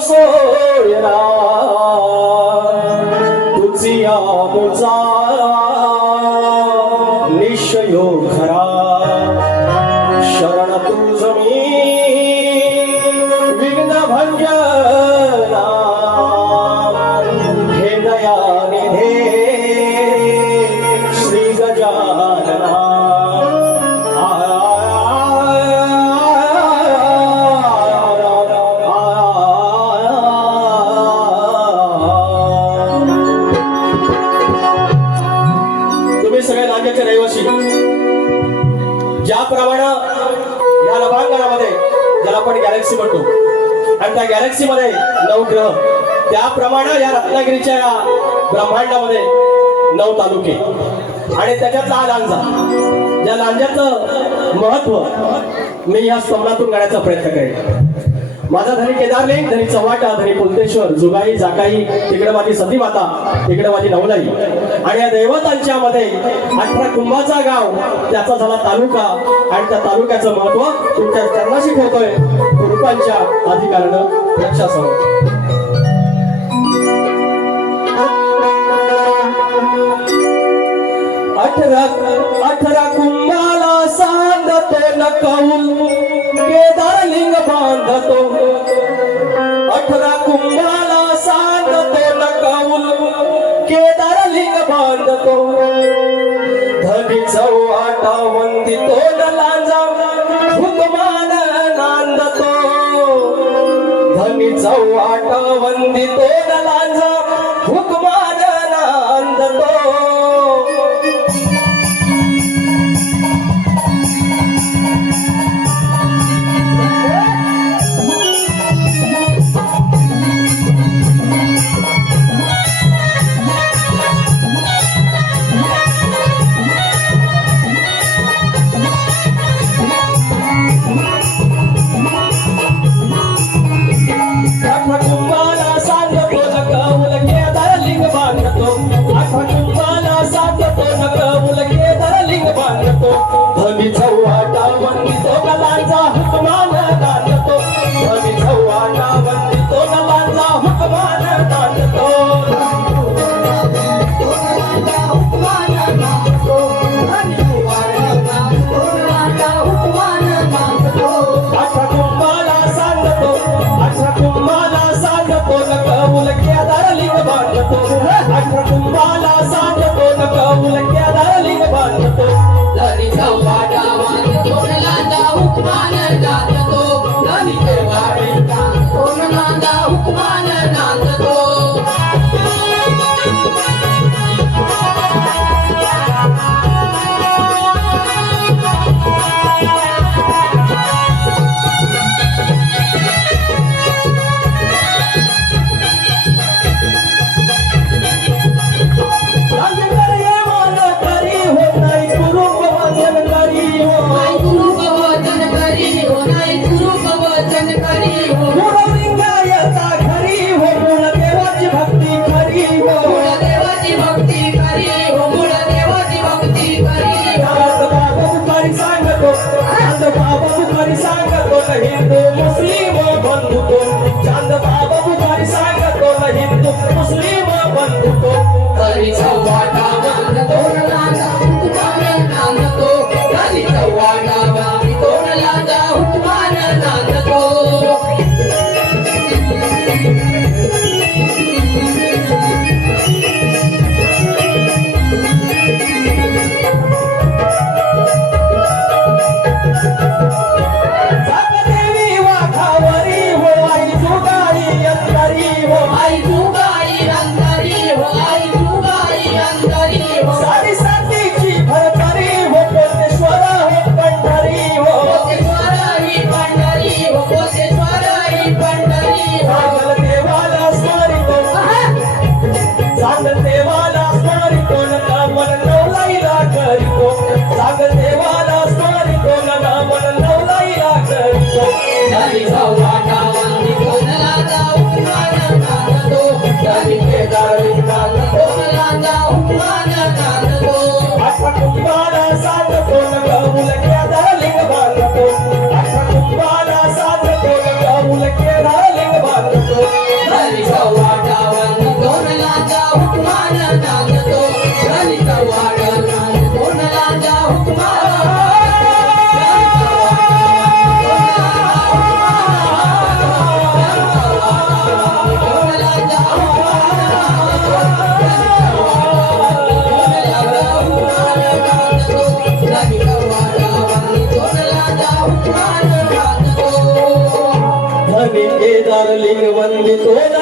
सोडला तुझी निश्चय निश्चयो खरा. तालुक्याचे रहिवासी. ज्याप्रमाणे या लभांगणामध्ये ज्याला आपण गॅलेक्सी म्हणतो आणि त्या गॅलेक्सीमध्ये नऊ ग्रह त्याप्रमाणे या रत्नागिरीच्या या ब्रह्मांडामध्ये नऊ तालुके. आणि त्याच्यातला हा लांजा या लांजाचं महत्त्व मी या स्तंभातून गाण्याचा प्रयत्न करेन. माझा धनी केदारलिंग धनी चव्हाटा धनी कुलतेश्वर जुगाई जाकाई तिकडे माझी सती माता तिकडे माझी नवलाई. आणि या दैवतांच्या मध्ये अठरा कुंभाचा गाव त्याचा झाला तालुका. आणि त्या तालुक्याचं महत्त्व तुमच्या चरणाशी ठेवतोय. कुरुपांच्या अधिकारानं रक्षासह अठरा अठरा कुंभाला सांगतो न कौल. केदारलिंग बांध धनी चौआटा वंदी तो लांजा हुकमान नांदतो. धनी चौआटा वंदितो न लांजा बांधतो. आठवा कुंभाला सांगतो न कौल केदारलिंग बांधतो राजकर सांगतो न हिंदू मुस्लिम चांद बाबा बुखारी सांगतो हिंदू मुस्लिम बंधुतो सागदेवी धनी केदारलिंग वंदितो न